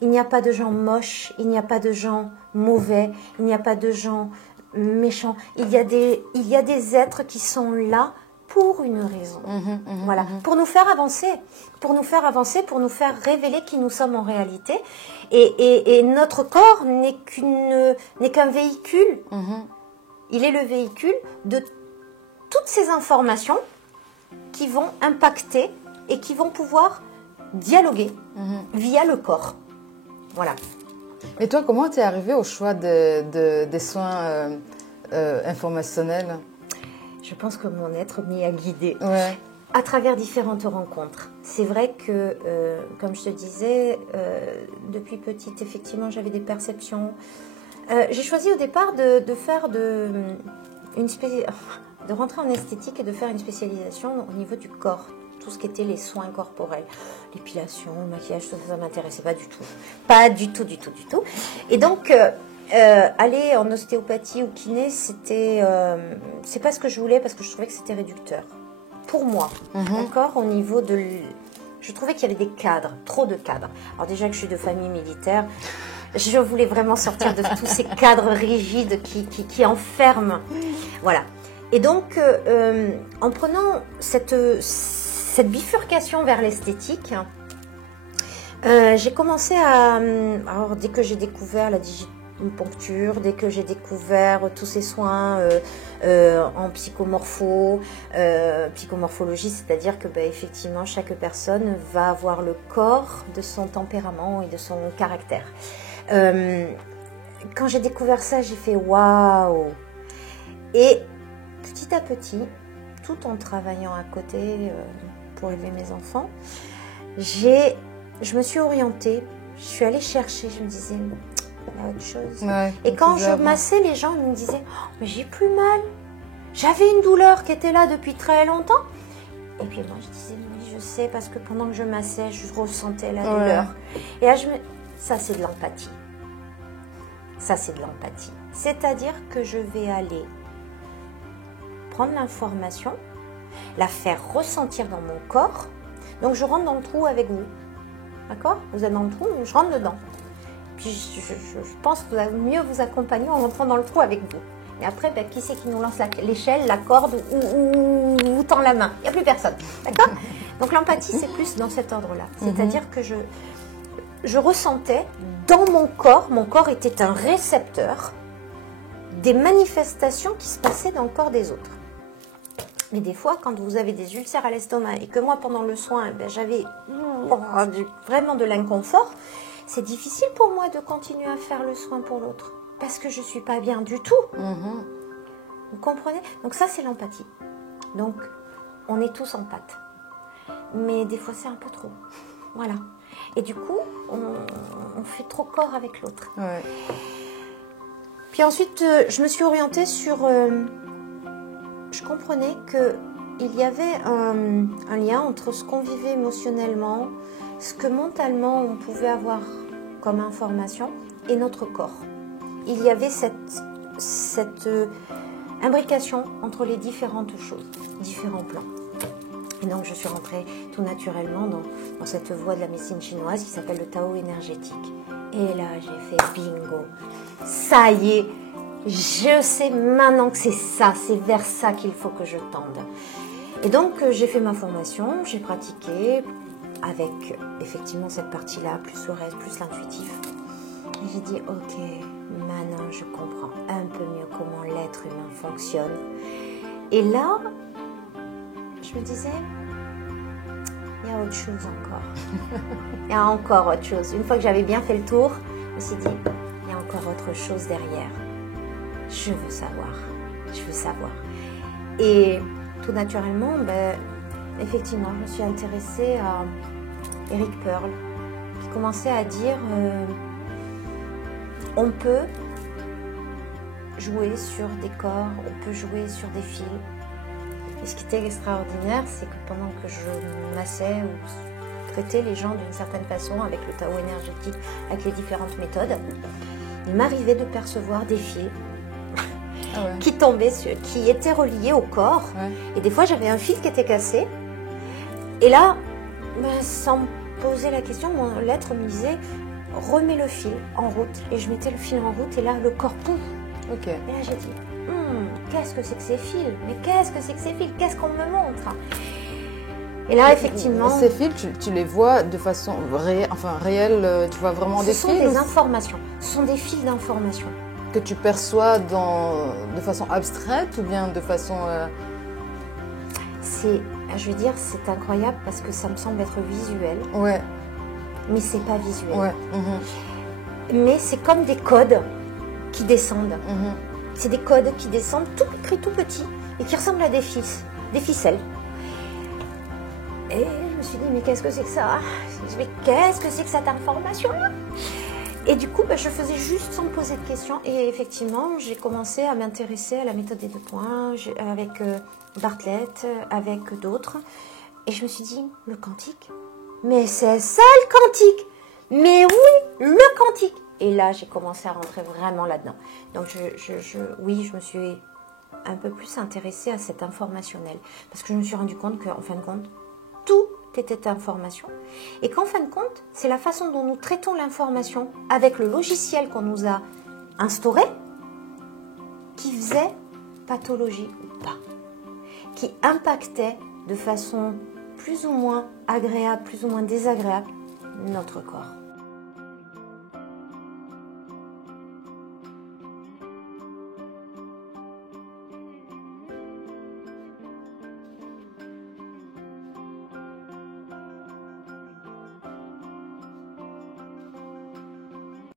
Il n'y a pas de gens moches, il n'y a pas de gens mauvais, il n'y a pas de gens méchants. Il y a des êtres qui sont là pour une raison. Voilà, pour nous faire avancer, pour nous faire révéler qui nous sommes en réalité. Et notre corps n'est qu'un véhicule. Il est le véhicule de toutes ces informations qui vont impacter et qui vont pouvoir dialoguer via le corps. Voilà. Et toi, comment tu es arrivée au choix des soins informationnels? Je pense que mon être m'y a guidée. Ouais. À travers différentes rencontres. C'est vrai que, comme je te disais, depuis petite, effectivement, j'avais des perceptions. J'ai choisi au départ de rentrer en esthétique et de faire une spécialisation au niveau du corps. Tout ce qui était les soins corporels, l'épilation, le maquillage, tout ça, ça m'intéressait pas du tout. Pas du tout. Et donc, aller en ostéopathie ou kiné, c'est pas ce que je voulais parce que je trouvais que c'était réducteur. Pour moi, d'accord, au niveau de... Je trouvais qu'il y avait des cadres, trop de cadres. Alors déjà que je suis de famille militaire, je voulais vraiment sortir de tous ces cadres rigides qui enferment. Voilà. Et donc, en prenant cette bifurcation vers l'esthétique, j'ai commencé alors, dès que j'ai découvert la digitoponcture, dès que j'ai découvert tous ces soins en psychomorphologie, c'est-à-dire que effectivement, chaque personne va avoir le corps de son tempérament et de son caractère. Quand j'ai découvert ça, j'ai fait waouh! Et petit à petit, tout en travaillant à côté pour élever mes enfants, je me suis orientée, je suis allée chercher, je me disais, il y a autre chose. Ouais, et quand je massais les gens, ils me disaient, oh, mais j'ai plus mal. J'avais une douleur qui était là depuis très longtemps. Et puis moi, je disais, oui, je sais, parce que pendant que je massais, je ressentais la douleur. Et là, ça, c'est de l'empathie. Ça, c'est de l'empathie. C'est-à-dire que je vais aller prendre l'information, la faire ressentir dans mon corps. Donc, je rentre dans le trou avec vous. D'accord? Vous êtes dans le trou, je rentre dedans. Puis, je pense que vous mieux vous accompagner en rentrant dans le trou avec vous. Et après, qui c'est qui nous lance l'échelle, la corde ou tend la main? Il n'y a plus personne. D'accord? Donc, l'empathie, c'est plus dans cet ordre-là. C'est-à-dire que je ressentais dans mon corps était un récepteur des manifestations qui se passaient dans le corps des autres. Mais des fois, quand vous avez des ulcères à l'estomac et que moi, pendant le soin, j'avais vraiment de l'inconfort, c'est difficile pour moi de continuer à faire le soin pour l'autre parce que je ne suis pas bien du tout. Vous comprenez? Donc ça, c'est l'empathie. Donc, on est tous empathes. Mais des fois, c'est un peu trop. Voilà. Et du coup, on fait trop corps avec l'autre. Ouais. Puis ensuite, je me suis orientée sur... je comprenais qu'il y avait un lien entre ce qu'on vivait émotionnellement, ce que mentalement on pouvait avoir comme information et notre corps. Il y avait cette imbrication entre les différentes choses, différents plans. Et donc je suis rentrée tout naturellement dans cette voie de la médecine chinoise qui s'appelle le Tao énergétique. Et là j'ai fait bingo. Ça y est, je sais maintenant que c'est ça, c'est vers ça qu'il faut que je tende. Et donc j'ai fait ma formation, j'ai pratiqué avec effectivement cette partie-là, plus le reste, plus l'intuitif. Et j'ai dit ok, maintenant je comprends un peu mieux comment l'être humain fonctionne. Et là, je me disais, il y a autre chose encore. Il y a encore autre chose. Une fois que j'avais bien fait le tour, je me suis dit, il y a encore autre chose derrière. Je veux savoir. Et tout naturellement, effectivement, je me suis intéressée à Eric Pearl, qui commençait à dire on peut jouer sur des corps, on peut jouer sur des fils. Et ce qui était extraordinaire, c'est que pendant que je massais ou traitais les gens d'une certaine façon avec le Tao énergétique, avec les différentes méthodes, il m'arrivait de percevoir des fils qui tombait, qui était relié au corps. Ouais. Et des fois, j'avais un fil qui était cassé. Et là, sans me poser la question, mon lettre me disait remets le fil en route. Et je mettais le fil en route et là, le corps, pouf. Ok. Et là, j'ai dit qu'est-ce que c'est que ces fils? Mais qu'est-ce que c'est que ces fils? Qu'est-ce qu'on me montre? Et là, effectivement... Ces fils, tu les vois de façon réelle, tu vois vraiment des fils? Ce sont des informations. Ce sont des fils d'informations. Que tu perçois de façon abstraite ou bien de façon... Je veux dire, c'est incroyable parce que ça me semble être visuel. Ouais. Mais c'est pas visuel. Ouais. Mais c'est comme des codes qui descendent. C'est des codes qui descendent, tout écrit tout petit, et qui ressemblent à des ficelles. Et je me suis dit, mais qu'est-ce que c'est que ça? Mais qu'est-ce que c'est que cette information-là? Et du coup, je faisais juste sans me poser de questions. Et effectivement, j'ai commencé à m'intéresser à la méthode des 2 points, avec Bartlett, avec d'autres. Et je me suis dit, le quantique? Mais c'est ça le quantique! Mais oui, le quantique! Et là, j'ai commencé à rentrer vraiment là-dedans. Donc, oui, je me suis un peu plus intéressée à cet informationnel. Parce que je me suis rendu compte qu'en fin de compte, tout était information. Et qu'en fin de compte, c'est la façon dont nous traitons l'information avec le logiciel qu'on nous a instauré qui faisait pathologie ou pas. Qui impactait de façon plus ou moins agréable, plus ou moins désagréable notre corps.